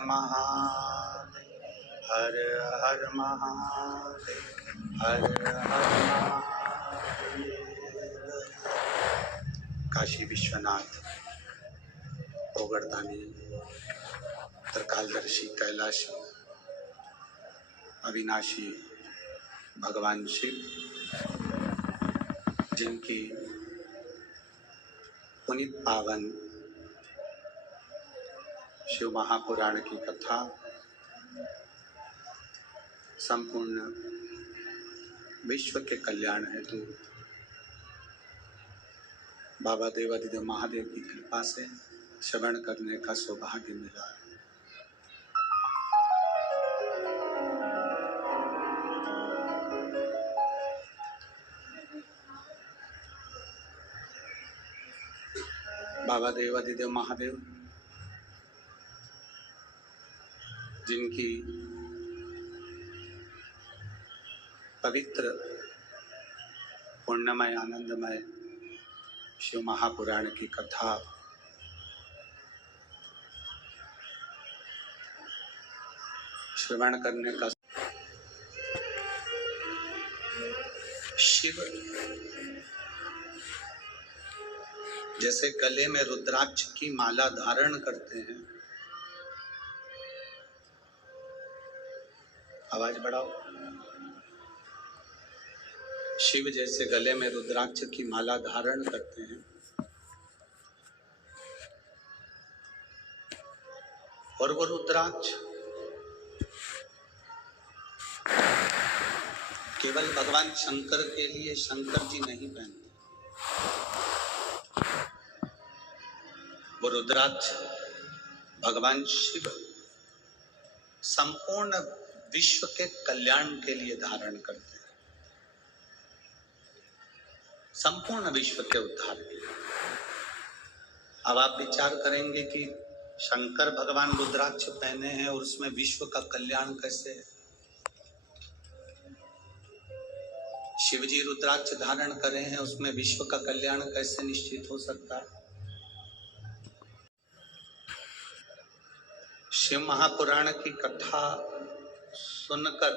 महादेव, हर हर महादेव, हर हर महादेव। काशी विश्वनाथ, ओगरदानी, त्रिकालदर्शी, कैलाशी, अविनाशी भगवान शिव, जिनकी पुनीत पावन शिव महापुराण की कथा संपूर्ण विश्व के कल्याण हेतु बाबा देवाधिदेव महादेव की कृपा से श्रवण करने का सौभाग्य मिला है। बाबा देवाधिदेव महादेव जिनकी पवित्र पुण्यमय आनंदमय शिव महापुराण की कथा श्रवण करने का शिव जैसे गले में रुद्राक्ष की माला धारण करते हैं, आवाज बढ़ाओ। शिव जैसे गले में रुद्राक्ष की माला धारण करते हैं और वो रुद्राक्ष केवल भगवान शंकर के लिए शंकर जी नहीं पहनते, वो रुद्राक्ष भगवान शिव संपूर्ण विश्व के कल्याण के लिए धारण करते हैं, संपूर्ण विश्व के उद्धार के लिए। अब आप विचार करेंगे कि शंकर भगवान रुद्राक्ष पहने हैं और उसमें विश्व का कल्याण कैसे है? शिव जी रुद्राक्ष धारण करे हैं, उसमें विश्व का कल्याण कैसे निश्चित हो सकता है? शिव महापुराण की कथा सुनकर,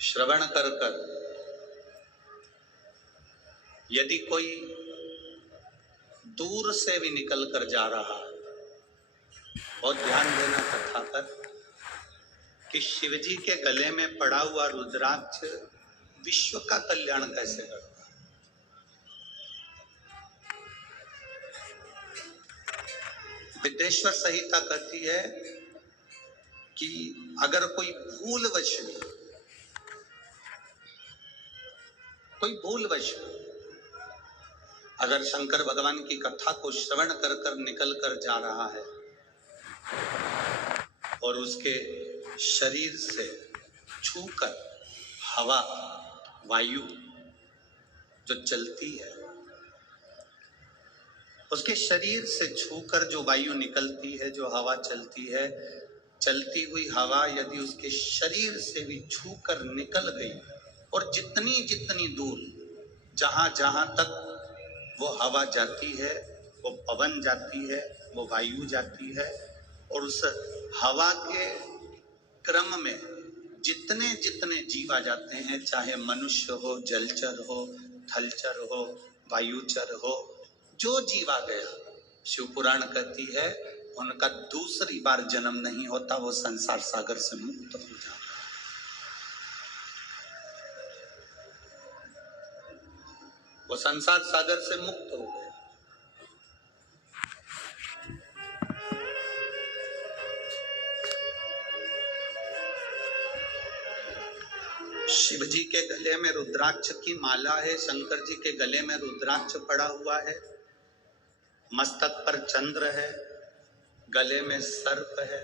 श्रवण कर यदि कोई दूर से भी निकल कर जा रहा है, और ध्यान देना कथा पर कि शिवजी के गले में पड़ा हुआ रुद्राक्ष विश्व का कल्याण कैसे करता है। विदेश्वर संहिता कहती है कि अगर कोई भूलवश अगर शंकर भगवान की कथा को श्रवण कर निकल कर जा रहा है और उसके शरीर से छूकर हवा, वायु जो चलती है, उसके शरीर से छूकर जो वायु निकलती है, जो हवा चलती है, चलती हुई हवा यदि उसके शरीर से भी छूकर निकल गई और जितनी जितनी दूर, जहां जहां तक वो हवा जाती है, वो पवन जाती है, वो वायु जाती है, और उस हवा के क्रम में जितने जितने जीव आ जाते हैं, चाहे मनुष्य हो, जलचर हो, थलचर हो, वायुचर हो, जो जीव आ गया, शिव पुराण कहती है उनका दूसरी बार जन्म नहीं होता, वो संसार सागर से मुक्त हो जाता है। वो संसार सागर से मुक्त हो गया। शिव जी के गले में रुद्राक्ष की माला है, शंकर जी के गले में रुद्राक्ष पड़ा हुआ है, मस्तक पर चंद्र है, गले में सर्प है,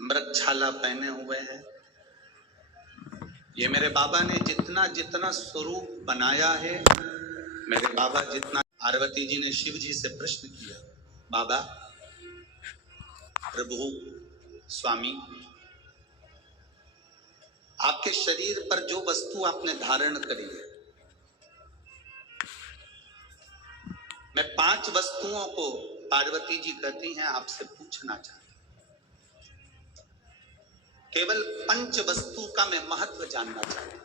मृगछाला पहने हुए हैं। ये मेरे बाबा ने जितना जितना स्वरूप बनाया है, मेरे बाबा जितना, पार्वती जी ने शिव जी से प्रश्न किया, बाबा, प्रभु, स्वामी, आपके शरीर पर जो वस्तु आपने धारण करी है, मैं 5 वस्तुओं को पार्वती जी कहती हैं आपसे पूछना चाहती हूं। केवल पंच वस्तु का मैं महत्व जानना चाहती हूं।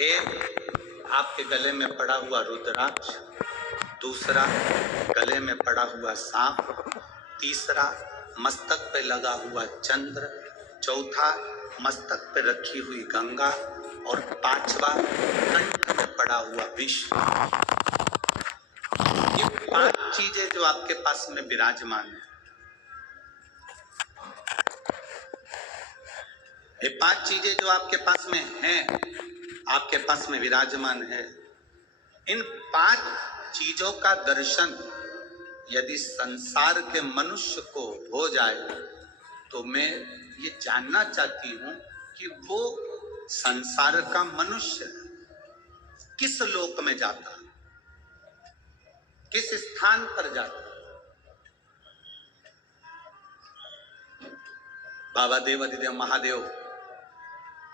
एक, आपके गले में पड़ा हुआ रुद्राक्ष। दूसरा, गले में पड़ा हुआ सांप। तीसरा, मस्तक पे लगा हुआ चंद्र। चौथा, मस्तक पे रखी हुई गंगा। और पांचवा, कंठ में पड़ा हुआ विष। ये 5 चीजें जो आपके पास में विराजमान है, ये 5 चीजें जो आपके पास में हैं, आपके पास में विराजमान है, इन 5 चीजों का दर्शन यदि संसार के मनुष्य को हो जाए तो मैं ये जानना चाहती हूं कि वो संसार का मनुष्य किस लोक में जाता, किस स्थान पर जाता। बाबा देव अधिदेव महादेव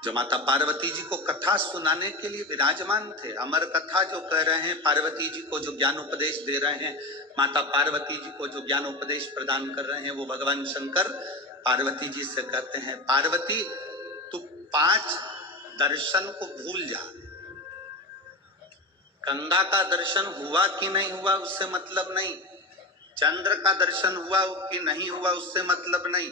जो माता पार्वती जी को कथा सुनाने के लिए विराजमान थे, अमर कथा जो कह रहे हैं, पार्वती जी को जो ज्ञान उपदेश दे रहे हैं, माता पार्वती जी को जो ज्ञान उपदेश प्रदान कर रहे हैं, वो भगवान शंकर पार्वती जी से कहते हैं, पार्वती तू 5 दर्शन को भूल जा। गंगा का दर्शन हुआ कि नहीं हुआ उससे मतलब नहीं, चंद्र का दर्शन हुआ कि नहीं हुआ उससे मतलब नहीं,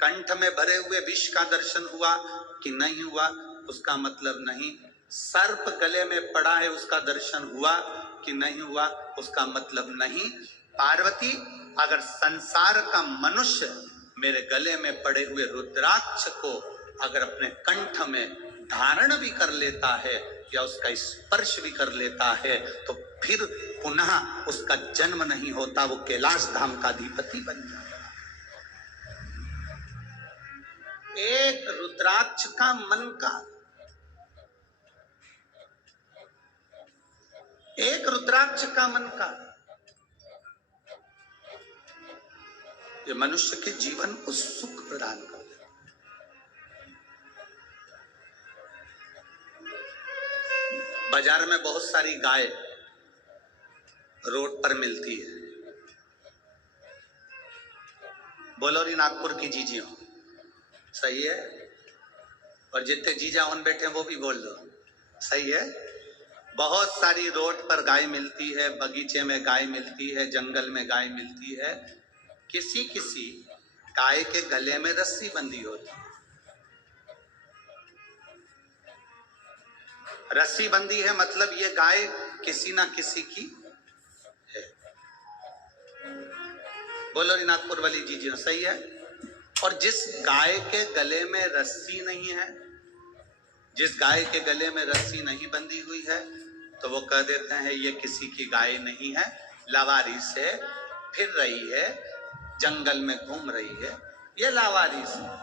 कंठ में भरे हुए विष का दर्शन हुआ कि नहीं हुआ उसका मतलब नहीं, सर्प गले में पड़ा है उसका दर्शन हुआ कि नहीं हुआ उसका मतलब नहीं। पार्वती, अगर संसार का मनुष्य मेरे गले में पड़े हुए रुद्राक्ष को अगर अपने कंठ में धारण भी कर लेता है या उसका स्पर्श भी कर लेता है तो फिर पुनः उसका जन्म नहीं होता, वो कैलाश धाम का अधिपति बन जाता। एक रुद्राक्ष का मन का, एक रुद्राक्ष का मन का, ये मनुष्य के जीवन को सुख प्रदान कर देता। बाजार में बहुत सारी गाय रोड पर मिलती है, बोलो री नागपुर की जीजियों, सही है? और जितने जीजा उन बैठे वो भी बोल दो, सही है? बहुत सारी रोड पर गाय मिलती है, बगीचे में गाय मिलती है, जंगल में गाय मिलती है। किसी किसी गाय के गले में रस्सी बंधी होती है। रस्सी बंधी है मतलब ये गाय किसी ना किसी की है। बोलो री नागपुर वाली जीजियों, सही है? और जिस गाय के गले में रस्सी नहीं है, जिस गाय के गले में रस्सी नहीं बंधी हुई है, तो वो कह देते हैं ये किसी की गाय नहीं है, लावारिस है, फिर रही है, जंगल में घूम रही है, ये लावारिस है।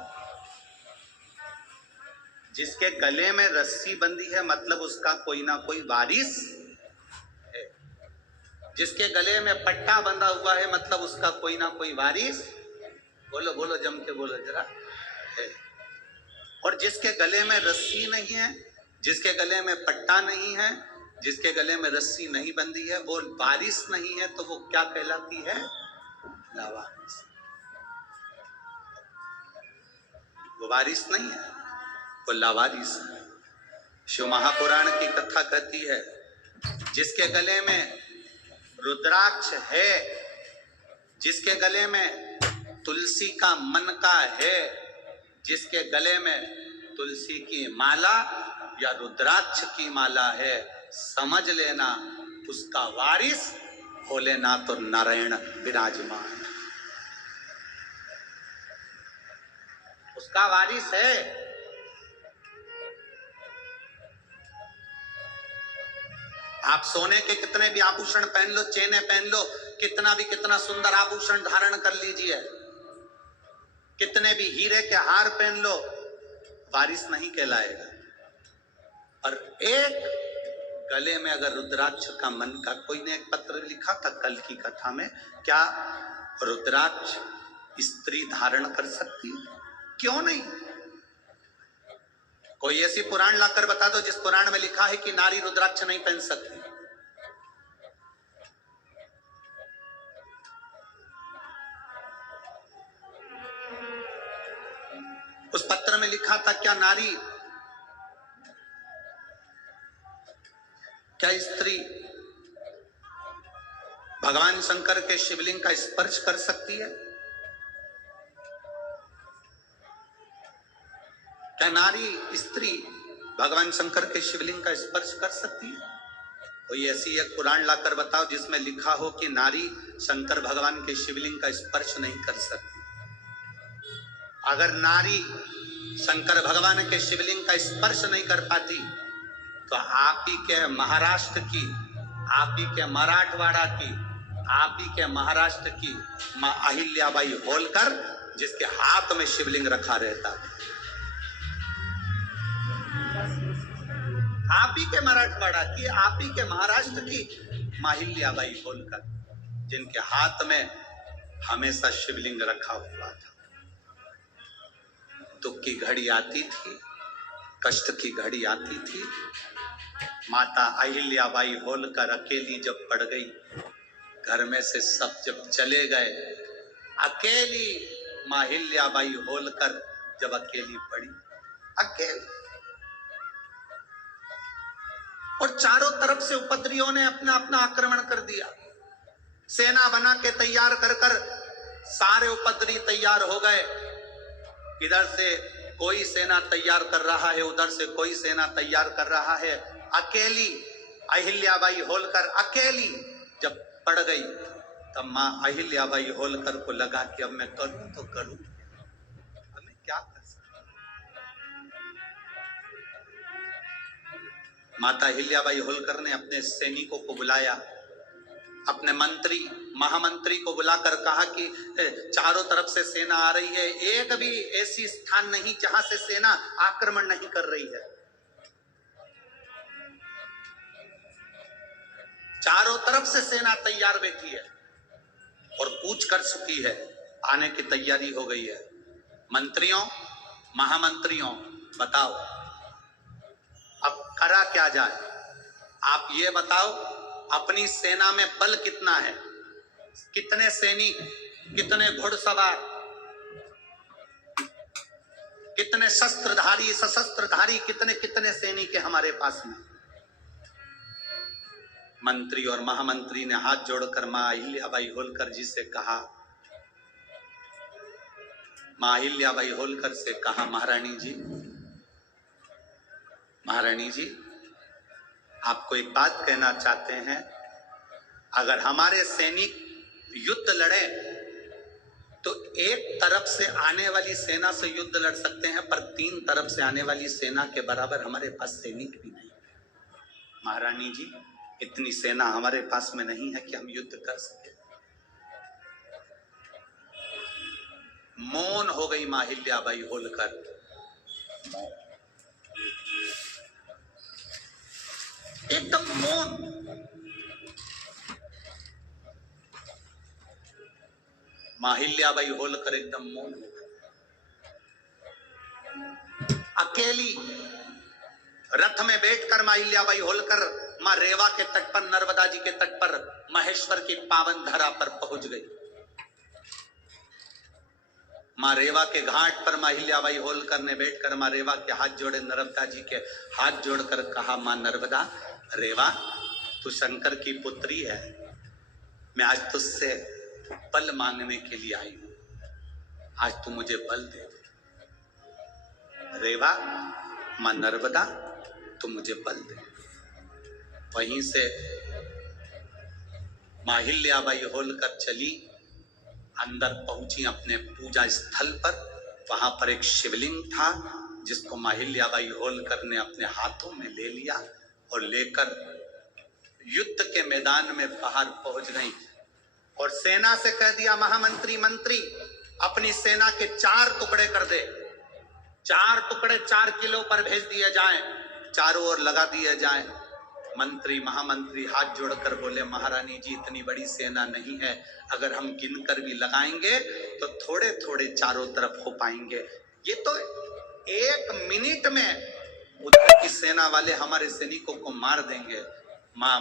जिसके गले में रस्सी बंधी है मतलब उसका कोई ना कोई वारिस है। जिसके गले में पट्टा बंधा हुआ है मतलब उसका कोई ना कोई वारिस, बोलो बोलो जम के बोलो जरा, है। और जिसके गले में रस्सी नहीं है, जिसके गले में पट्टा नहीं है, जिसके गले में रस्सी नहीं बंधी है, वो वारिस नहीं है, तो वो क्या कहलाती है? लावारिस। वो वारिस नहीं है, वो लावारिस है। शिव महापुराण की कथा कहती है, जिसके गले में रुद्राक्ष है, जिसके गले में तुलसी का मन का है, जिसके गले में तुलसी की माला या रुद्राक्ष की माला है, समझ लेना उसका वारिस भोलेनाथ और नारायण विराजमान, उसका वारिस है। आप सोने के कितने भी आभूषण पहन लो, चेने पहन लो, कितना सुंदर आभूषण धारण कर लीजिए, कितने भी हीरे के हार पहन लो, वारिस नहीं कहलाएगा। और एक गले में अगर रुद्राक्ष का मन का, कोई ने एक पत्र लिखा था कल की कथा में, क्या रुद्राक्ष स्त्री धारण कर सकती है? क्यों नहीं? कोई ऐसी पुराण लाकर बता दो जिस पुराण में लिखा है कि नारी रुद्राक्ष नहीं पहन सकती। उस पत्र में लिखा था, क्या नारी, क्या स्त्री भगवान शंकर के शिवलिंग का स्पर्श कर सकती है? क्या नारी, स्त्री भगवान शंकर के शिवलिंग का स्पर्श कर सकती है? कोई ऐसी एक पुराण लाकर बताओ जिसमें लिखा हो कि नारी शंकर भगवान के शिवलिंग का स्पर्श नहीं कर सकती। अगर नारी शंकर भगवान के शिवलिंग का स्पर्श नहीं कर पाती तो आप ही के महाराष्ट्र की, आप ही के मराठवाड़ा की, आप ही के महाराष्ट्र की मां अहिल्याबाई होलकर, जिसके हाथ में शिवलिंग रखा रहता, आप ही के मराठवाड़ा की, आप ही के महाराष्ट्र की मां अहिल्याबाई होलकर, जिनके हाथ में हमेशा शिवलिंग रखा हुआ था। दुख की घड़ी आती थी, कष्ट की घड़ी आती थी, माता अहिल्याबाई होलकर अकेली जब पड़ गई, घर में से सब जब चले गए, अकेली मां अहिल्याबाई होलकर जब अकेली पड़ी, अकेली, और चारों तरफ से उपद्रवियों ने अपना अपना आक्रमण कर दिया। सेना बना के तैयार कर कर सारे उपद्रवी तैयार हो गए। इधर से कोई सेना तैयार कर रहा है, उधर से कोई सेना तैयार कर रहा है। अकेली अहिल्याबाई होलकर अकेली जब पड़ गई, तब मां अहिल्याबाई होलकर को लगा कि अब मैं करूं तो करूं, अब मैं क्या कर सकता। माता अहिल्याबाई होलकर ने अपने सैनिकों को बुलाया, अपने मंत्री महामंत्री को बुलाकर कहा कि चारों तरफ से सेना आ रही है, एक भी ऐसी स्थान नहीं जहां से सेना आक्रमण नहीं कर रही है। चारों तरफ से सेना तैयार बैठी है और कूच कर चुकी है, आने की तैयारी हो गई है। मंत्रियों, महामंत्रियों, बताओ अब करा क्या जाए? आप ये बताओ, अपनी सेना में बल कितना है, कितने सैनिक, कितने घुड़सवार, कितने शस्त्रधारी, सशस्त्रधारी, कितने कितने सैनिक है हमारे पास में? मंत्री और महामंत्री ने हाथ जोड़कर मां अहिल्याबाई होलकर जी से कहा, मां अहिल्याबाई होलकर से कहा, महारानी जी, महारानी जी, आपको एक बात कहना चाहते हैं, अगर हमारे सैनिक युद्ध लड़े तो एक तरफ से आने वाली सेना से युद्ध लड़ सकते हैं, पर 3 तरफ से आने वाली सेना के बराबर हमारे पास सैनिक भी नहीं। महारानी जी, इतनी सेना हमारे पास में नहीं है कि हम युद्ध कर सके। मौन हो गई मां अहिल्याबाई होलकर। एकदम मौन। मां अहिल्याबाई होलकर एकदम मौन हो गई। अकेली रथ में बैठकर मां अहिल्याबाई होलकर मां रेवा के तट पर, नर्मदा जी के तट पर, महेश्वर की पावन धरा पर पहुंच गई। मां रेवा के घाट पर मां अहिल्याबाई होलकर ने बैठकर मां रेवा के हाथ जोड़े, नर्मदा जी के हाथ जोड़कर कहा, मां नर्मदा, रेवा, तू शंकर की पुत्री है, मैं आज तुझसे बल मांगने के लिए आई हूं, आज तू मुझे बल दे। रेवा, मां नर्मदा, तू मुझे बल दे। वहीं से मां अहिल्याबाई होलकर चली, अंदर पहुंची अपने पूजा स्थल पर। वहां पर एक शिवलिंग था जिसको मां अहिल्याबाई होलकर ने अपने हाथों में ले लिया और लेकर युद्ध के मैदान में बाहर पहुंच गई और सेना से कह दिया, महामंत्री, मंत्री, अपनी सेना के 4 टुकड़े कर दे, 4 टुकड़े 4 किलो पर भेज दिए जाएं, चारों ओर लगा दिए जाएं। मंत्री महामंत्री हाथ जोड़कर बोले, महारानी जी, इतनी बड़ी सेना नहीं है, अगर हम गिनकर भी लगाएंगे तो थोड़े थोड़े चारों तरफ हो पाएंगे, ये तो 1 मिनट में उधर की सेना वाले हमारे सैनिकों को मार देंगे। मां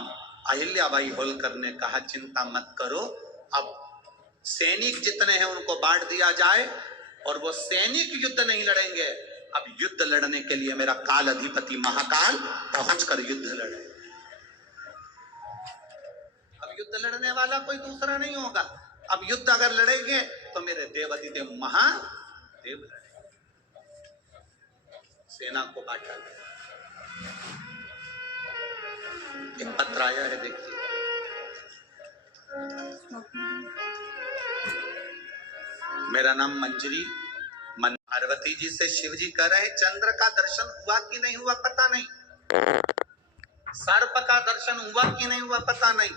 अहिल्याबाई होलकर ने कहा, चिंता मत करो, अब सैनिक जितने हैं उनको बांट दिया जाए, और वो सैनिक युद्ध नहीं लड़ेंगे। अब युद्ध लड़ने के लिए मेरा काल अधिपति महाकाल पहुंचकर युद्ध लड़े। अब युद्ध लड़ने वाला कोई दूसरा नहीं होगा। अब युद्ध अगर लड़ेंगे तो मेरे देवाधिदेव महादेव लड़ेंगे। सेना को बांटा गया। एक पत्र आया है, देखिए। मेरा नाम मंजरी। पार्वती जी से शिव जी कह रहे हैं, चंद्र का दर्शन हुआ कि नहीं हुआ पता नहीं, सर्प का दर्शन हुआ कि नहीं हुआ पता नहीं,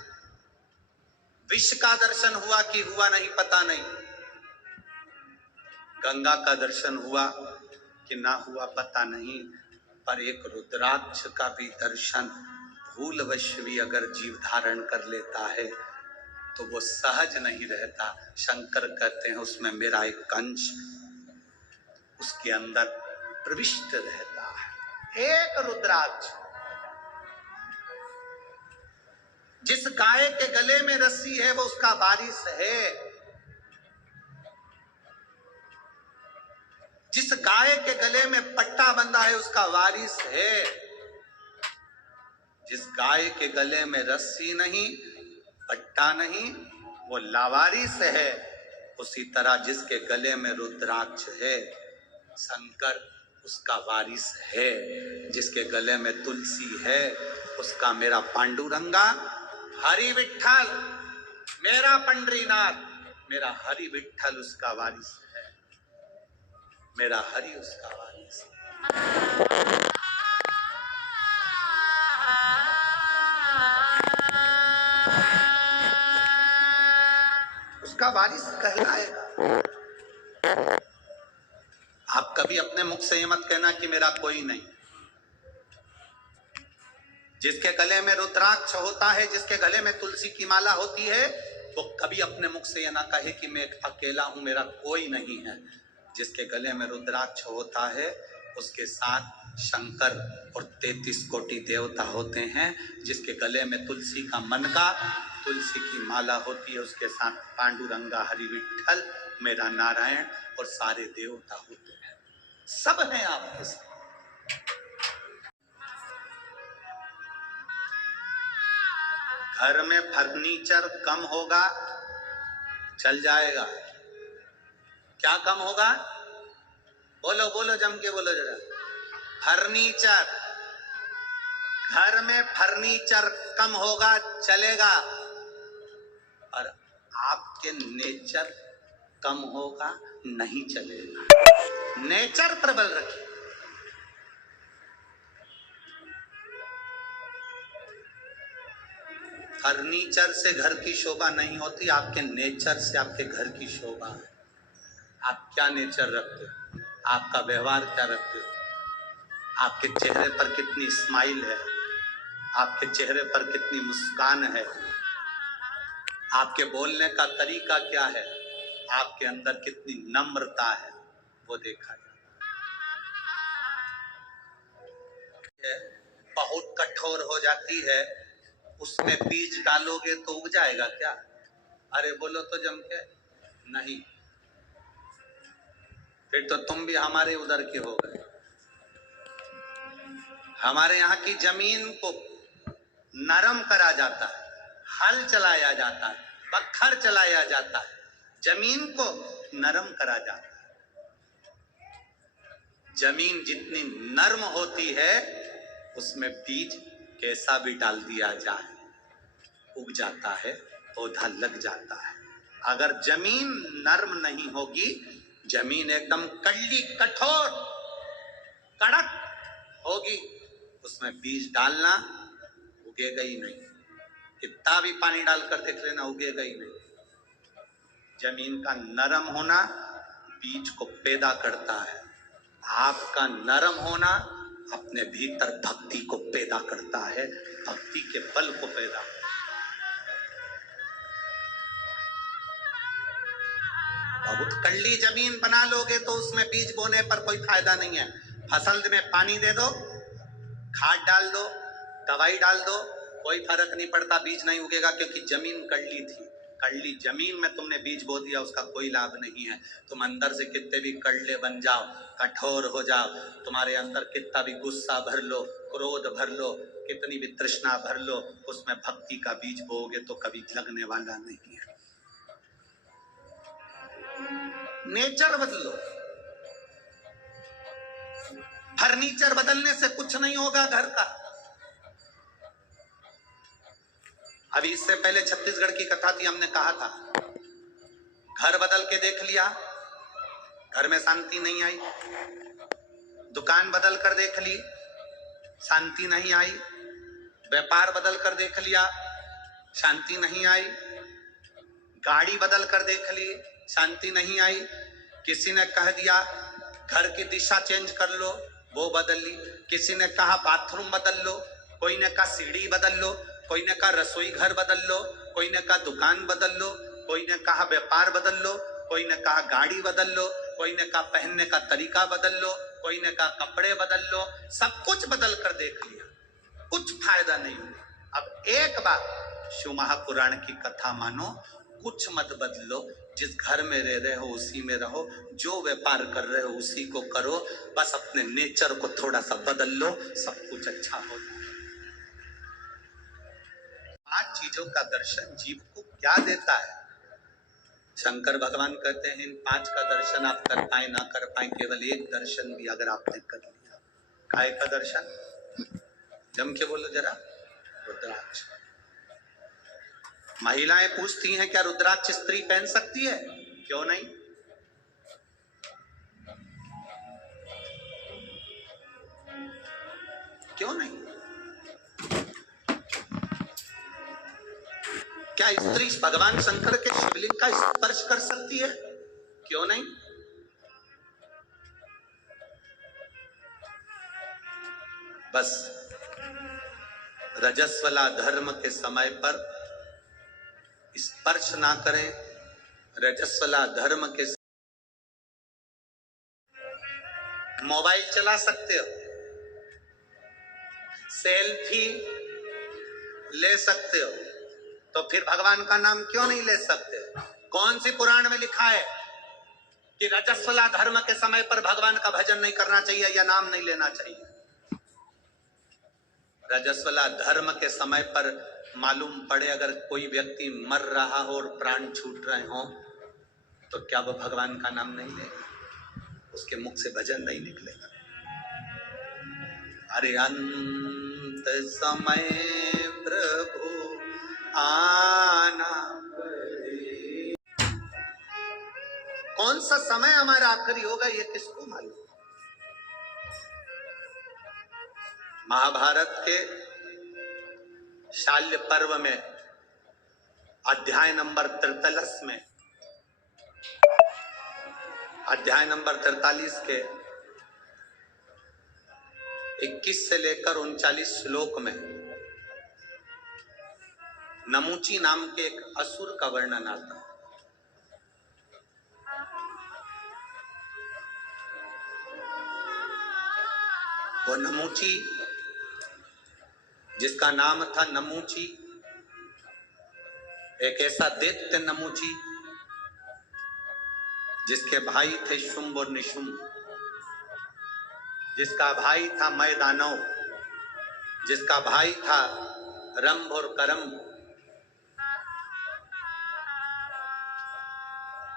विष का दर्शन हुआ कि हुआ नहीं पता नहीं, गंगा का दर्शन हुआ कि ना हुआ पता नहीं, पर एक रुद्राक्ष का भी दर्शन भूलवश भी अगर जीव धारण कर लेता है तो वो सहज नहीं रहता। शंकर कहते हैं उसमें मेरा एक अंश उसके अंदर प्रविष्ट रहता है। एक रुद्राक्ष, जिस गाय के गले में रस्सी है वो उसका वारिस है। जिस गाय के गले में पट्टा बंधा है उसका वारिस है। जिस गाय के गले में रस्सी नहीं, पट्टा नहीं, वो लावारिस है। उसी तरह जिसके गले में रुद्राक्ष है, शंकर उसका वारिस है। जिसके गले में तुलसी है, उसका मेरा पांडुरंगा हरि विठ्ठल, मेरा पंडरीनाथ, मेरा हरि विठ्ठल उसका वारिस है। मेरा हरि उसका वारिस है। उसका वारिस कहलाएगा। आप कभी अपने मुख से ये मत कहना कि मेरा कोई नहीं। जिसके गले में रुद्राक्ष होता है, जिसके गले में तुलसी की माला होती है, वो कभी अपने मुख से ये ना कहे कि मैं अकेला हूं, मेरा कोई नहीं है। जिसके गले में रुद्राक्ष होता है उसके साथ शंकर और 33 कोटि देवता होते हैं। जिसके गले में तुलसी का मनका, तुलसी की माला होती है, उसके साथ पांडुरंगा हरि विठ्ठल, मेरा नारायण और सारे देवता होते हैं। सब हैं आपके साथ। घर में फर्नीचर कम होगा, चल जाएगा। क्या कम होगा? बोलो बोलो, जम के बोलो जरा। फर्नीचर, घर में फर्नीचर कम होगा, चलेगा। और आपके नेचर कम होगा, नहीं चलेगा। नेचर प्रबल रखिए। फर्नीचर से घर की शोभा नहीं होती, आपके नेचर से आपके घर की शोभा है। आप क्या नेचर रखते हो, आपका व्यवहार क्या रखते हो, आपके चेहरे पर कितनी स्माइल है, आपके चेहरे पर कितनी मुस्कान है, आपके बोलने का तरीका क्या है, आपके अंदर कितनी नम्रता है, वो देखा जाए। बहुत कठोर हो जाती है, उसमें बीज डालोगे तो उग जाएगा क्या? अरे बोलो तो जम के नहीं। फिर तो तुम भी हमारे उधर के हो गए। हमारे यहाँ की जमीन को नरम करा जाता है, हल चलाया जाता है, बखर चलाया जाता है, जमीन को नरम करा जाता है। जमीन जितनी नर्म होती है उसमें बीज कैसा भी डाल दिया जाए उग जाता है, पौधा लग जाता है। अगर जमीन नर्म नहीं होगी, जमीन एकदम कड़ली कठोर कड़क होगी, उसमें बीज डालना उगेगा ही नहीं। कितना भी पानी डालकर देख लेना, उगेगा ही नहीं। जमीन का नरम होना बीज को पैदा करता है। आपका नरम होना अपने भीतर भक्ति को पैदा करता है, भक्ति के बल को पैदा करता है। बहुत कड़ली जमीन बना लोगे तो उसमें बीज बोने पर कोई फायदा नहीं है। फसल में पानी दे दो, खाद डाल दो, दवाई डाल दो, कोई फर्क नहीं पड़ता, बीज नहीं उगेगा, क्योंकि जमीन कड़ली थी। कर ली जमीन में तुमने बीज बो दिया, उसका कोई लाभ नहीं है। तुम अंदर से कितने भी कड़ले बन जाओ, कठोर हो जाओ, तुम्हारे अंदर कितना भी गुस्सा भर लो, क्रोध भर लो, कितनी भी तृष्णा भर लो, उसमें भक्ति का बीज बोओगे तो कभी लगने वाला नहीं है। नेचर बदलो। फर्नीचर बदलने से कुछ नहीं होगा घर का। अभी इससे पहले छत्तीसगढ़ की कथा थी, हमने कहा था घर बदल के देख लिया, घर में शांति नहीं आई। दुकान बदल कर देख ली, शांति नहीं आई। व्यापार बदल कर देख लिया, शांति नहीं आई। गाड़ी बदल कर देख ली, शांति नहीं आई। किसी ने कह दिया घर की दिशा चेंज कर लो, वो बदल ली। किसी ने कहा बाथरूम बदल लो, कोई ने कहा सीढ़ी बदल लो, कोई ने कहा रसोई घर बदल लो, कोई ने कहा दुकान बदल लो, कोई ने कहा व्यापार बदल लो, कोई ने कहा गाड़ी बदल लो, कोई ने कहा पहनने का तरीका बदल लो, कोई ने कहा कपड़े बदल लो। सब कुछ बदल कर देख लिया, कुछ फायदा नहीं हुआ। अब एक बार शिव महापुराण की कथा मानो, कुछ मत बदलो। जिस घर में रह रहे हो उसी में रहो, जो व्यापार कर रहे हो उसी को करो, बस अपने नेचर को थोड़ा सा बदल लो, सब कुछ अच्छा हो जाए। 5 चीजों का दर्शन जीव को क्या देता है? शंकर भगवान कहते हैं इन 5 का दर्शन आप कर पाए ना कर पाए, केवल एक दर्शन भी अगर आपने कर लिया। काय का दर्शन? जम के बोलो जरा। रुद्राक्ष। महिलाएं पूछती हैं क्या रुद्राक्ष स्त्री पहन सकती है? क्यों नहीं? क्यों नहीं? क्या स्त्री भगवान शंकर के शिवलिंग का स्पर्श कर सकती है? क्यों नहीं? बस रजस्वला धर्म के समय पर स्पर्श ना करें। रजस्वला धर्म के मोबाइल चला सकते हो, सेल्फी ले सकते हो, तो फिर भगवान का नाम क्यों नहीं ले सकते? कौन सी पुराण में लिखा है कि रजस्वला धर्म के समय पर भगवान का भजन नहीं करना चाहिए या नाम नहीं लेना चाहिए? रजस्वला धर्म के समय पर मालूम पड़े अगर कोई व्यक्ति मर रहा हो और प्राण छूट रहे हो, तो क्या वो भगवान का नाम नहीं लेगा? उसके मुख से भजन नहीं निकलेगा। अरे अंत समय प्रभु आना पड़े। कौन सा समय हमारा आखिरी होगा ये किसको मालूम? महाभारत के शाल्य पर्व में अध्याय नंबर 43 में, अध्याय नंबर 43 के 21 से लेकर 39 श्लोक में नमूची नाम के एक असुर का वर्णन आता है। वो नमूची, जिसका नाम था नमूची, एक ऐसा दैत्य नमूची जिसके भाई थे शुंभ और निशुंभ, जिसका भाई था मैदानव, जिसका भाई था रंभ और करम्भ।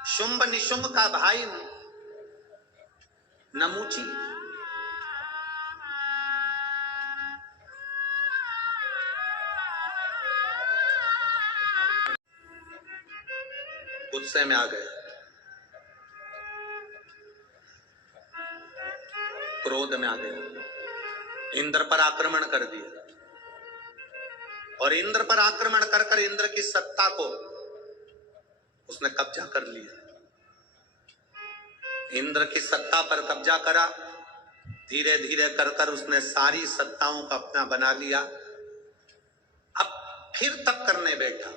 शुंभ निशुंभ का भाई नमूची। गुस्से में आ गए, क्रोध में आ गए, इंद्र पर आक्रमण कर दिया। और इंद्र पर आक्रमण कर कर इंद्र की सत्ता को उसने कब्जा कर लिया। इंद्र की सत्ता पर कब्जा करा, धीरे धीरे कर कर उसने सारी सत्ताओं को अपना बना लिया। अब फिर तप करने बैठा।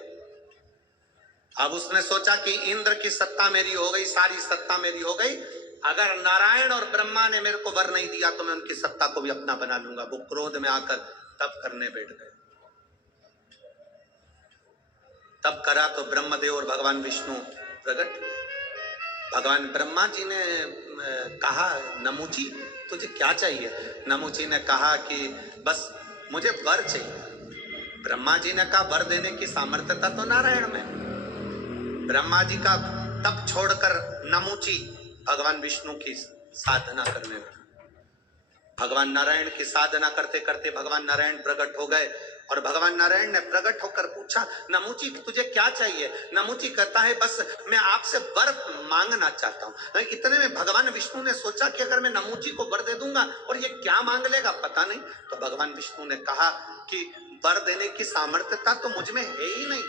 अब उसने सोचा कि इंद्र की सत्ता मेरी हो गई, सारी सत्ता मेरी हो गई, अगर नारायण और ब्रह्मा ने मेरे को वर नहीं दिया तो मैं उनकी सत्ता को भी अपना बना लूंगा। वो क्रोध में आकर तप करने बैठ गए। तब करा तो ब्रह्मदेव और भगवान विष्णु प्रकट हुए। भगवान ब्रह्मा जी ने कहा, नमूची तुझे क्या चाहिए? नमूची ने कहा कि बस मुझे वर चाहिए। ब्रह्मा जी ने कहा, वर देने की सामर्थ्यता तो नारायण में। ब्रह्मा जी का तप छोड़कर नमूची भगवान विष्णु की साधना करने लगा। भगवान नारायण की साधना करते करते भगवान नारायण प्रकट हो गए और भगवान नारायण ने प्रकट होकर पूछा, नमूची तुझे क्या चाहिए? नमूची कहता है, बस मैं आपसे वर मांगना चाहता हूँ। इतने में भगवान विष्णु ने सोचा कि अगर मैं नमूची को वर दे दूंगा और ये क्या मांग लेगा पता नहीं। तो भगवान विष्णु ने कहा कि वर देने की सामर्थ्यता तो मुझ में है ही नहीं,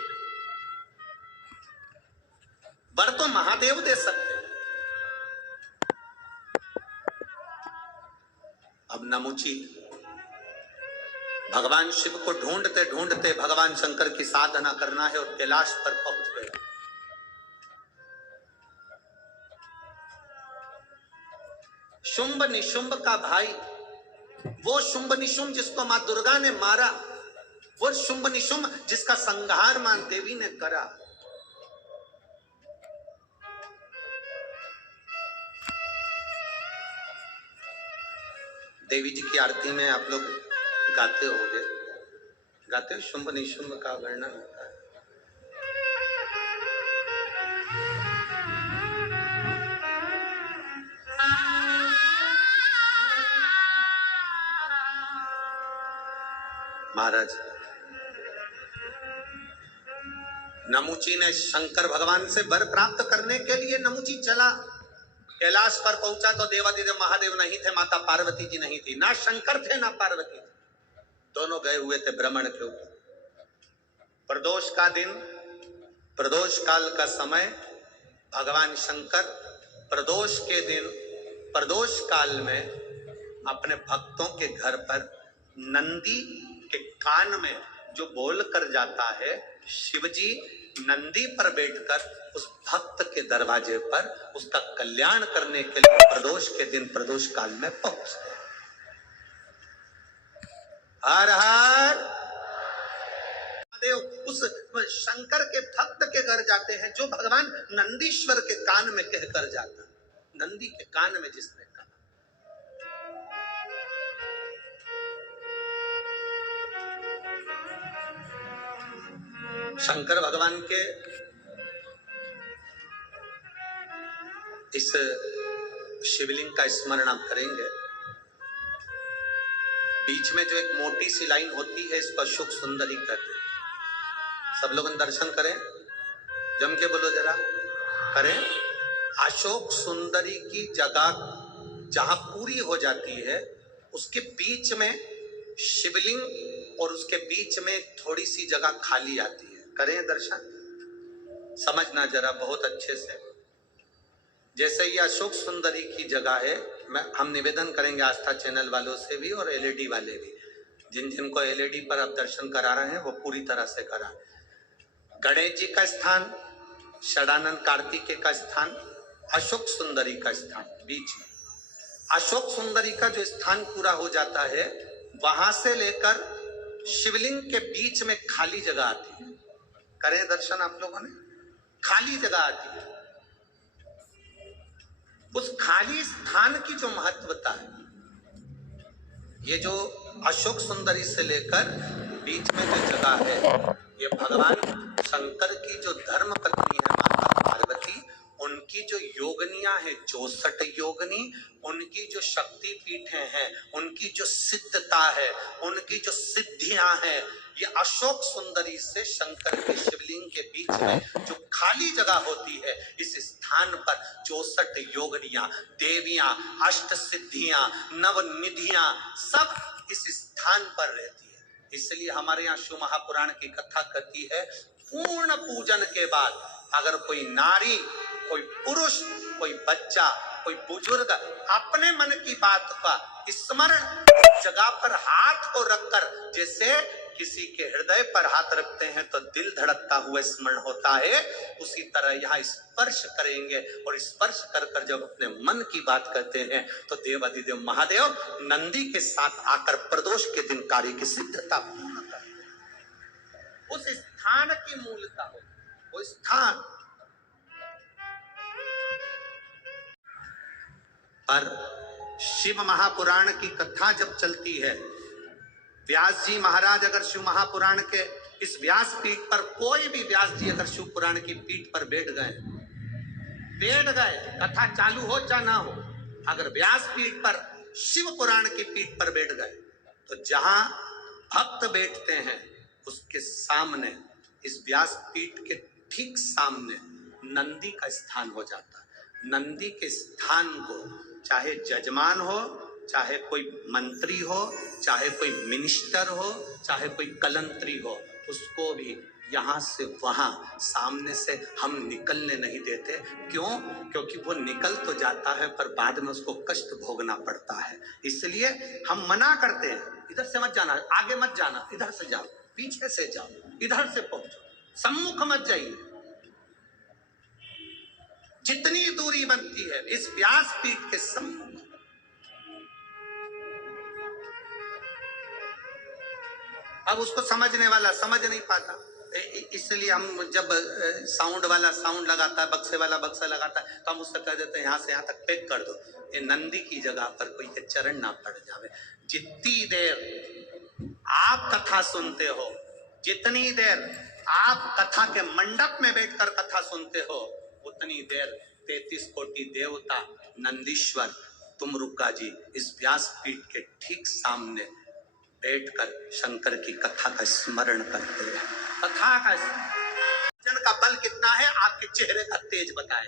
वर तो महादेव दे सकते हैं। अब नमूची भगवान शिव को ढूंढते ढूंढते भगवान शंकर की साधना करना है और कैलाश पर पहुंच गए। शुंभ निशुंभ का भाई, वो शुंभ निशुंभ जिसको मां दुर्गा ने मारा, वो शुंभ निशुंभ जिसका संहार मां देवी ने करा। देवी जी की आरती में आप लोग गाते होंगे, गाते हो, शुंभ निशुंभ का वर्णन होता है। महाराज नमूची ने शंकर भगवान से वर प्राप्त करने के लिए नमूची चला, कैलाश पर पहुंचा तो देवादिदेव महादेव नहीं थे, माता पार्वती जी नहीं थी, ना शंकर थे ना पार्वती थे, दोनों गए हुए थे भ्रमण के ऊपर। प्रदोष का दिन, प्रदोष काल का समय, भगवान शंकर प्रदोष के दिन प्रदोष काल में अपने भक्तों के घर पर नंदी के कान में जो बोल कर जाता है, शिवजी नंदी पर बैठकर उस भक्त के दरवाजे पर उसका कल्याण करने के लिए प्रदोष के दिन प्रदोष काल में पहुंचते। हर हर महादेव उस शंकर के भक्त के घर जाते हैं जो भगवान नंदीश्वर के कान में कहकर जाता, नंदी के कान में जिसने कहा। शंकर भगवान के इस शिवलिंग का स्मरण आप करेंगे। बीच में जो एक मोटी सी लाइन होती है, इसको अशोक सुंदरी कहते हैं। सब लोग दर्शन करें, जम के बोलो जरा, करें। अशोक सुंदरी की जगह जहां पूरी हो जाती है, उसके बीच में शिवलिंग और उसके बीच में थोड़ी सी जगह खाली आती है। करें दर्शन, समझना जरा बहुत अच्छे से। जैसे ये अशोक सुंदरी की जगह है, हम निवेदन करेंगे आस्था चैनल वालों से भी और एलईडी वाले भी, जिन जिनको एलईडी पर आप दर्शन करा रहे हैं वो पूरी तरह से करा। गणेश जी का स्थान, षडानंद कार्तिकेय का स्थान, अशोक सुंदरी का स्थान, बीच में अशोक सुंदरी का जो स्थान पूरा हो जाता है, वहां से लेकर शिवलिंग के बीच में खाली जगह आती है। करें दर्शन आप लोगों ने, खाली जगह आती है। उस खाली स्थान की जो महत्वता है, ये जो अशोक सुंदरी से लेकर बीच में जो जगह है, ये भगवान शंकर की जो धर्म पत्नी है माता पार्वती, उनकी जो योगनियां है 64 योगनी, उनकी जो शक्ति पीठें हैं, उनकी जो सिद्धता है, उनकी जो सिद्धियां हैं, ये अशोक सुंदरी से शंकर के शिवलिंग के बीच में जो खाली जगह होती है, इस स्थान पर 64 योगनियां, देवियां, अष्ट सिद्धियां, नवनिधियां सब इस स्थान पर रहती है। इसलिए हमारे यहाँ शिव महापुराण की कथा कहती है, पूर्ण पूजन के बाद अगर कोई नारी, कोई पुरुष, कोई बच्चा, कोई बुजुर्ग अपने मन की बात का स्मरण जगह पर हाथ को रखकर, जैसे किसी के हृदय पर हाथ रखते हैं तो दिल धड़कता हुआ स्मरण होता है, उसी तरह यहाँ स्पर्श करेंगे और स्पर्श कर कर जब अपने मन की बात कहते हैं तो देवादिदेव महादेव नंदी के साथ आकर प्रदोष के दिन कार्य की सिद्धता पूर्ण करते हैं। उस स्थान की मूलता हो, वो स्थान पर शिव महापुराण की कथा जब चलती है, व्यास जी महाराज अगर शिव महापुराण के इस व्यास पीठ पर, कोई भी व्यास जी अगर शिव पुराण की पीठ पर बैठ गए, कथा चालू हो चाहे ना हो, अगर व्यास पीठ पर शिव पुराण की पीठ पर बैठ गए, तो जहां भक्त बैठते हैं उसके सामने, इस व्यास पीठ के ठीक सामने नंदी का स्थान हो जाता है। नंदी के स्थान को चाहे जजमान हो, चाहे कोई मंत्री हो, चाहे कोई मिनिस्टर हो, चाहे कोई कलंत्री हो, उसको भी यहाँ से वहां सामने से हम निकलने नहीं देते। क्यों? क्योंकि वो निकल तो जाता है पर बाद में उसको कष्ट भोगना पड़ता है। इसलिए हम मना करते हैं, इधर से मत जाना, आगे मत जाना, इधर से जाओ, पीछे से जाओ, इधर से पहुंचो, सम्मुख मत जाइए। जितनी दूरी बनती है इस व्यास पीठ के सम्मुख। अब उसको समझने वाला समझ नहीं पाता, इसलिए हम जब साउंड वाला साउंड लगाता है, बक्से वाला बक्सा लगाता है, तो हम उससे कह देते हैं यहाँ से यहाँ तक पैक कर दो, ये नंदी की जगह पर कोई के चरण ना पड़ जावे। जितनी देर आप कथा सुनते हो, जितनी देर आप कथा के मंडप में बैठकर कथा सुनते हो, उतनी देर 33 कोटि देवता नंदीश्वर तुमरुका जी इस व्यास पीठ के ठीक सामने बैठकर शंकर की कथा का स्मरण करते हैं। कथा का भजन का बल कितना है आपके चेहरे का तेज बताए,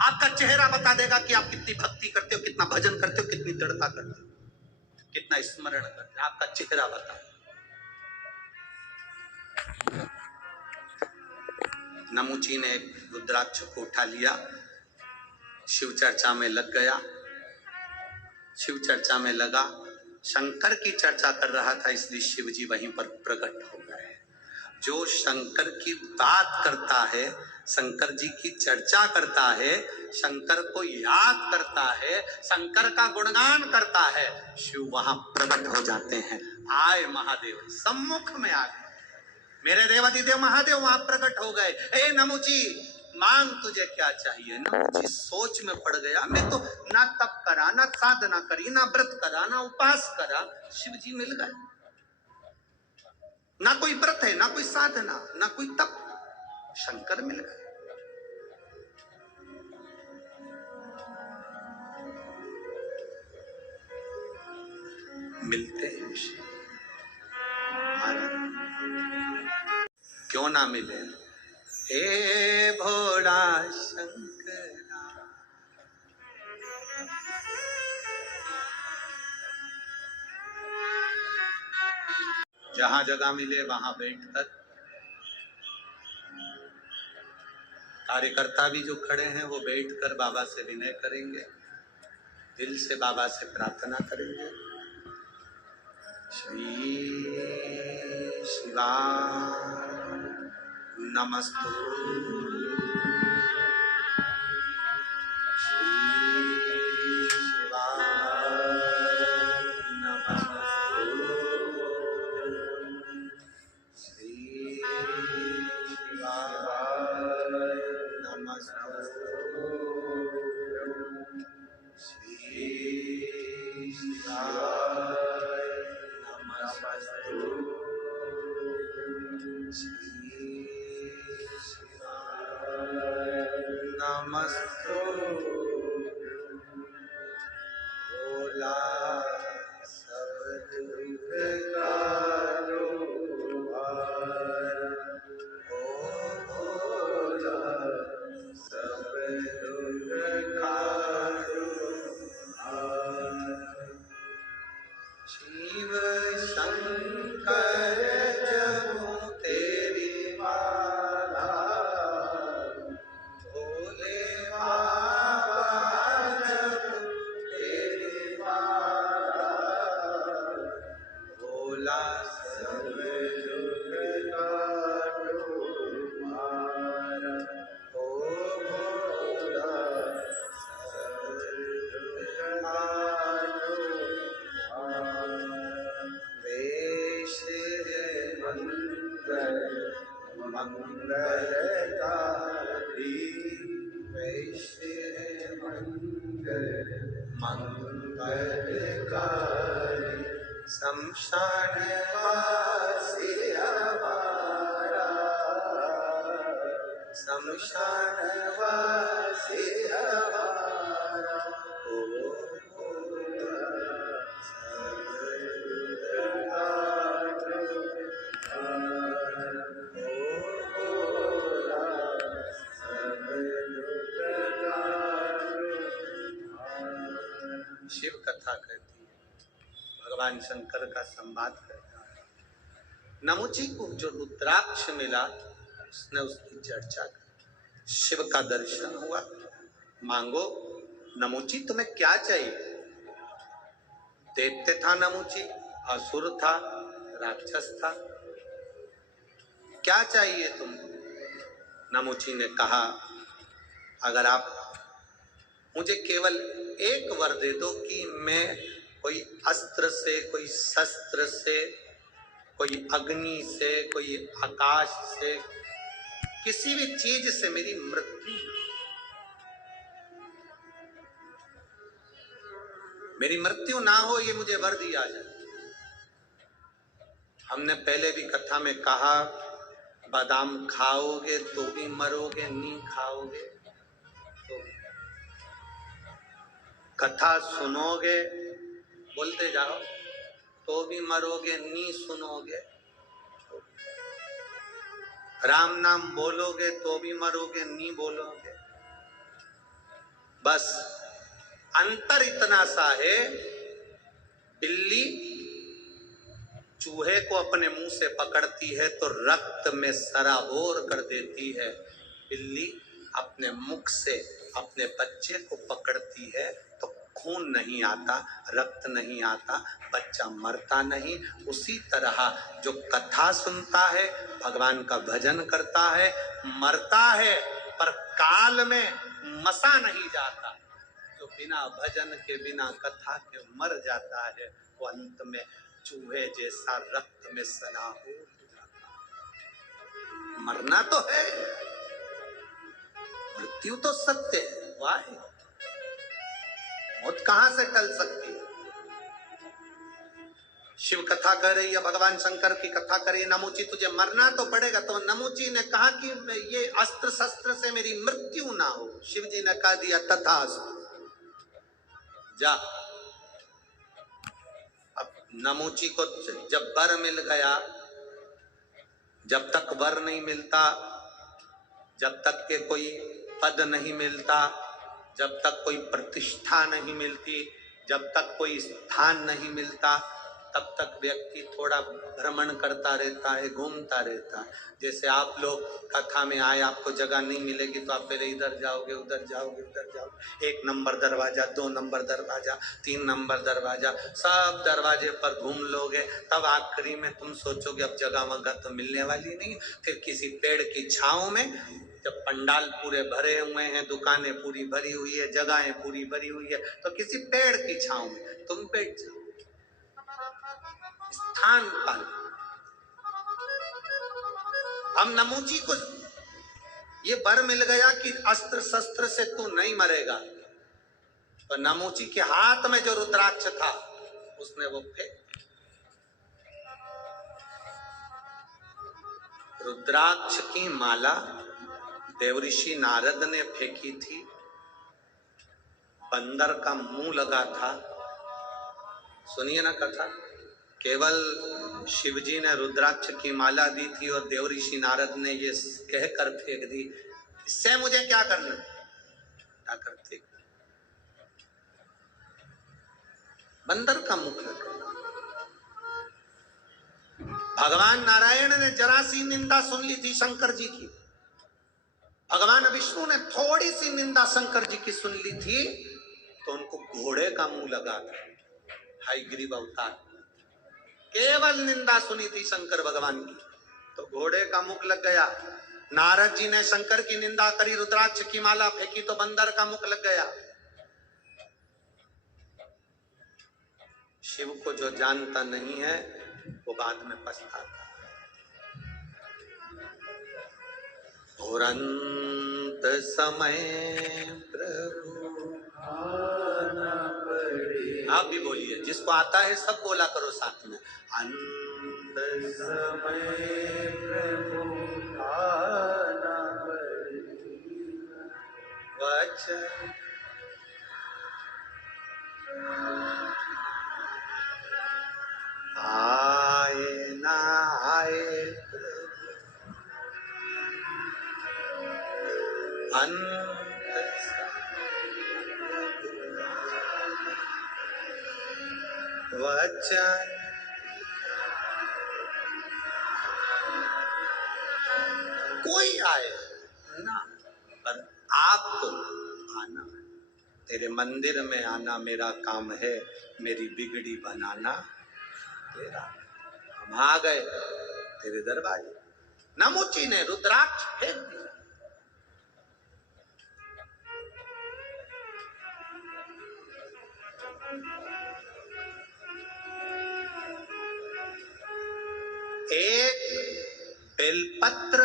आपका चेहरा बता देगा कि आप कितनी भक्ति करते हो, कितना भजन करते हो, कितनी दृढ़ता करते हो, कितना स्मरण करते हो, आपका चेहरा बता। नमुची ने रुद्राक्ष को उठा लिया, शिव चर्चा में लग गया, शिव चर्चा में लगा, शंकर की चर्चा कर रहा था, इसलिए शिव जी वहीं पर प्रकट हो गए। जो शंकर की बात करता है, शंकर जी की चर्चा करता है, शंकर को याद करता है, शंकर का गुणगान करता है, शिव वहां प्रकट हो जाते हैं। आए महादेव, सम्मुख में आ गए मेरे देवादिदेव महादेव, वहां प्रकट हो गए। ए नमुची, मांग तुझे क्या चाहिए। नमुची सोच में पड़ गया, मैं तो ना तप करा, ना साधना करी, ना व्रत करा, ना उपास करा, शिव जी मिल गए। ना कोई व्रत है, ना कोई साधना, ना कोई तप, शंकर मिल गए। मिलते हैं शिव क्यों ना मिले। हे भोला शंकरा, जहां जगह मिले वहां बैठकर, कार्यकर्ता भी जो खड़े हैं वो बैठकर बाबा से विनय करेंगे, दिल से बाबा से प्रार्थना करेंगे। श्री शिवा नमस्तु, श्री शिवा नमस्तु, श्री शिवा नमस्तु, श्री शिवा नमस्तु, नमस्तु। भोला सब दुख कारो भार, ओ भोला सब दुख कारो भार। शिव शंकर जपो तेरी माला, भोले मंगलकारी वैश्य मंगल मंगलकारी शमशान वासी हमारा शमशान वासी हमारा ओ शिव कथा कहती है, भगवान शंकर का संवाद करता है। नमुची को जो रुद्राक्ष मिला उसने उसकी चर्चा की। शिव का दर्शन हुआ, मांगो नमुची तुम्हें क्या चाहिए। दैत्य था नमुची, असुर था, राक्षस था, क्या चाहिए तुमको। नमुची ने कहा अगर आप मुझे केवल एक वर दे दो कि मैं कोई अस्त्र से, कोई शस्त्र से, कोई अग्नि से, कोई आकाश से, किसी भी चीज से मेरी मृत्यु ना हो, ये मुझे वर दिया जाए। हमने पहले भी कथा में कहा बादाम खाओगे तो भी मरोगे, नी खाओगे तो। कथा सुनोगे, बोलते जाओ, तो भी मरोगे, नी सुनोगे तो। राम नाम बोलोगे तो भी मरोगे, नी बोलोगे। बस अंतर इतना सा है, बिल्ली चूहे को अपने मुंह से पकड़ती है तो रक्त में सराबोर कर देती है। बिल्ली अपने मुख से अपने बच्चे को पकड़ती है तो खून नहीं आता, रक्त नहीं आता, बच्चा मरता नहीं। उसी तरह जो कथा सुनता है, भगवान का भजन करता है, मरता है पर काल में मसा नहीं जाता। जो बिना भजन के, बिना कथा के मर जाता है, वो अंत में चूहे जैसा रक्त में सराबोर हो जाता। मरना तो है, मृत्यु तो सत्य है, वाह मौत कहां से टल सकती है। शिव कथा कर रही है, भगवान शंकर की कथा कर रही है। नमुची तुझे मरना तो पड़ेगा। तो नमुची ने कहा कि ये अस्त्र शस्त्र से मेरी मृत्यु ना हो। शिव जी ने कहा दिया तथास्तु, जा। अब नमुची को जब वर मिल गया, जब तक वर नहीं मिलता, जब तक के कोई पद नहीं मिलता, जब तक कोई प्रतिष्ठा नहीं मिलती, जब तक कोई स्थान नहीं मिलता, तब तक व्यक्ति थोड़ा भ्रमण करता रहता है, घूमता रहता है। जैसे आप लोग कथा में आए, आपको जगह नहीं मिलेगी तो आप पहले इधर जाओगे, उधर जाओगे, उधर जाओगे, 1 नंबर दरवाजा, 2 नंबर दरवाजा, 3 नंबर दरवाजा, सब दरवाजे पर घूम लोगे। तब आखिरी में तुम सोचोगे अब जगह वगह तो मिलने वाली नहीं। फिर किसी पेड़ की छांव में, जब पंडाल पूरे भरे हुए हैं, दुकानें पूरी भरी हुई है, जगहें पूरी भरी हुई है, तो किसी पेड़ की छांव में तुम बैठ जाओ, स्थान पर। अब नमुची को ये वर मिल गया कि अस्त्र शस्त्र से तू नहीं मरेगा। तो नमुची के हाथ में जो रुद्राक्ष था उसने वो फेंक। रुद्राक्ष की माला देवऋषि नारद ने फेंकी थी, बंदर का मुंह लगा था। सुनिए ना कथा। केवल शिवजी ने रुद्राक्ष की माला दी थी और देवऋषि नारद ने ये कहकर फेंक दी, इससे मुझे क्या करना। जाकर फेंक, बंदर का मुख लगा। भगवान नारायण ने जरा सी निंदा सुन ली थी शंकर जी की। भगवान विष्णु ने थोड़ी सी निंदा शंकर जी की सुन ली थी तो उनको घोड़े का मुंह लगा था। हयग्रीव अवतार, केवल निंदा सुनी थी शंकर भगवान की तो घोड़े का मुख लग गया। नारद जी ने शंकर की निंदा करी, रुद्राक्ष की माला फेंकी तो बंदर का मुख लग गया। शिव को जो जानता नहीं है वो बाद में पछताता। और अंत समय प्रभु आना पड़े। आप भी बोलिए, जिसको आता है सब बोला करो साथ में। अंत समय प्रभु आना पड़ेगा, वचन आए ना आए अंत वचन कोई आए ना, पर आपको आना। तेरे मंदिर में आना मेरा काम है, मेरी बिगड़ी बनाना तेरा। हम आ गए तेरे दरबार। नमुची ने रुद्राक्ष फेंक दिया। एक बेलपत्र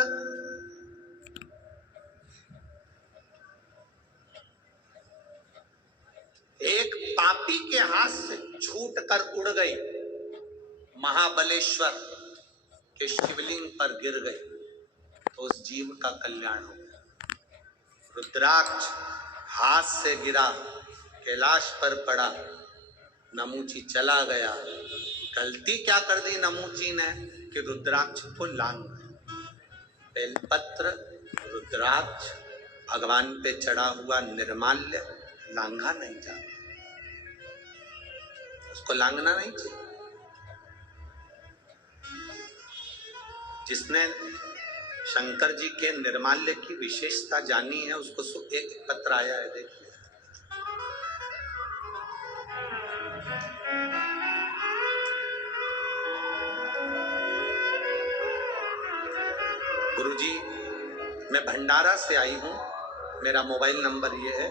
एक पापी के हाथ से छूट कर उड़ गई, महाबलेश्वर के शिवलिंग पर गिर गई, तो उस जीव का कल्याण हो गया। रुद्राक्ष हाथ से गिरा, कैलाश पर पड़ा, नमूची चला गया। गलती क्या कर दी नमूची ने कि रुद्राक्ष को लांग गई। बेलपत्र रुद्राक्ष भगवान पे चढ़ा हुआ निर्माल्य लांघा नहीं जाता, उसको लांघना नहीं चाहिए। जिसने शंकर जी के निर्माल्य की विशेषता जानी है, उसको एक पत्र आया है, देखिए। गुरुजी, मैं भंडारा से आई हूं, मेरा मोबाइल नंबर ये है।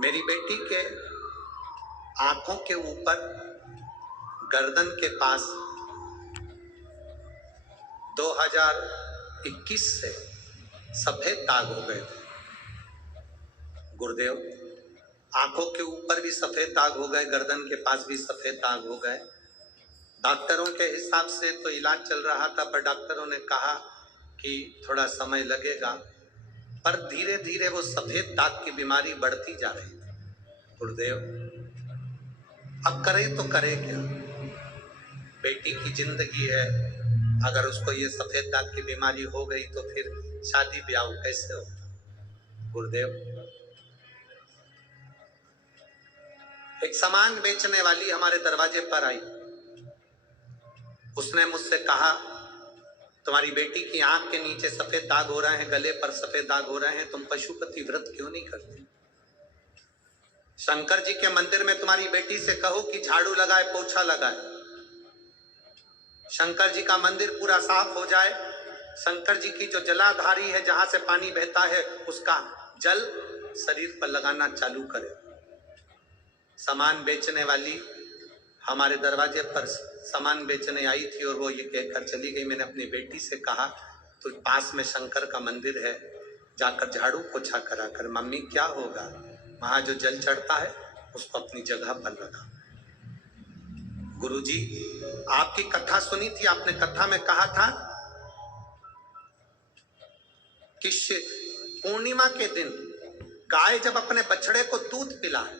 मेरी बेटी के आंखों के ऊपर गर्दन के पास 2021 से सफेद दाग हो गए थे। गुरुदेव, आंखों के ऊपर भी सफेद दाग हो गए, गर्दन के पास भी सफेद दाग हो गए। डॉक्टरों के हिसाब से तो इलाज चल रहा था, पर डॉक्टरों ने कहा कि थोड़ा समय लगेगा, पर धीरे धीरे वो सफेद दाग की बीमारी बढ़ती जा रही थी। गुरुदेव, अब करें तो करें क्या? बेटी की जिंदगी है, अगर उसको ये सफेद दाग की बीमारी हो गई तो फिर शादी ब्याह कैसे हो? गुरुदेव, एक सामान बेचने वाली हमारे दरवाजे पर आई। उसने मुझसे कहा, तुम्हारी बेटी की आंख के नीचे सफेद दाग हो रहे हैं, गले पर सफेद दाग हो रहे हैं, तुम पशुपति व्रत क्यों नहीं करते? शंकर जी के मंदिर में तुम्हारी बेटी से कहो कि झाड़ू लगाए, पोछा लगाए, शंकर जी का मंदिर पूरा साफ हो जाए। शंकर जी की जो जलाधारी है, जहां से पानी बहता है, उसका जल शरीर पर लगाना चालू करे। सामान बेचने वाली हमारे दरवाजे पर सामान बेचने आई थी और वो ये कहकर चली गई, मैंने अपनी बेटी से कहा, तो पास में शंकर का मंदिर है, जाकर झाड़ू पोछा करा कर। मम्मी, क्या होगा, वहां जो जल चढ़ता है उसको अपनी जगह पर लगा। गुरुजी, आपकी कथा सुनी थी, आपने कथा में कहा था कि पूर्णिमा के दिन गाय जब अपने बछड़े को दूध पिलाए,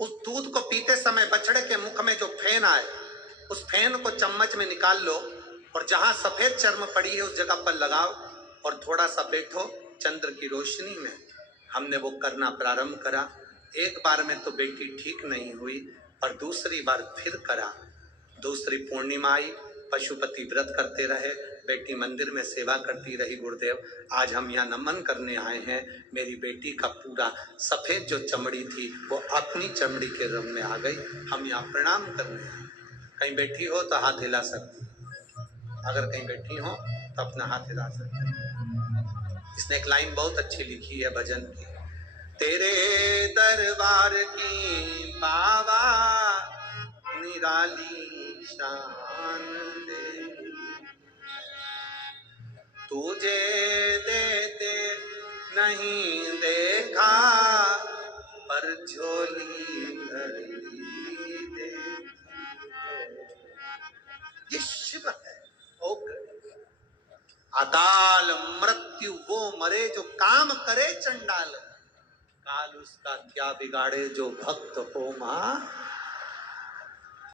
उस दूध को पीते समय बछड़े के मुख में जो फेन आए, उस फेन को चम्मच में निकाल लो और जहां सफेद चर्म पड़ी है उस जगह पर लगाओ और थोड़ा सा बैठो चंद्र की रोशनी में। हमने वो करना प्रारंभ करा। एक बार में तो बेटी ठीक नहीं हुई, पर दूसरी बार फिर करा। दूसरी पूर्णिमा आई, पशुपति व्रत करते रहे, बेटी मंदिर में सेवा करती रही। गुरुदेव, आज हम यहाँ नमन करने आए हैं। मेरी बेटी का पूरा सफेद जो चमड़ी थी वो अपनी चमड़ी के रंग में आ गई। हम यहाँ प्रणाम करने आए। कहीं बैठी हो तो हाथ हिला सकती, अगर कहीं बैठी हो तो अपना हाथ हिला सकते। इसने एक लाइन बहुत अच्छी लिखी है भजन की, तेरे दरबार की बाबा निराली शान दे, तुझे देते नहीं देखा, पर झोली भरी देती है। ये शिव है। अकाल मृत्यु वो मरे जो काम करे चंडाल, काल उसका क्या बिगाड़े जो भक्त हो मां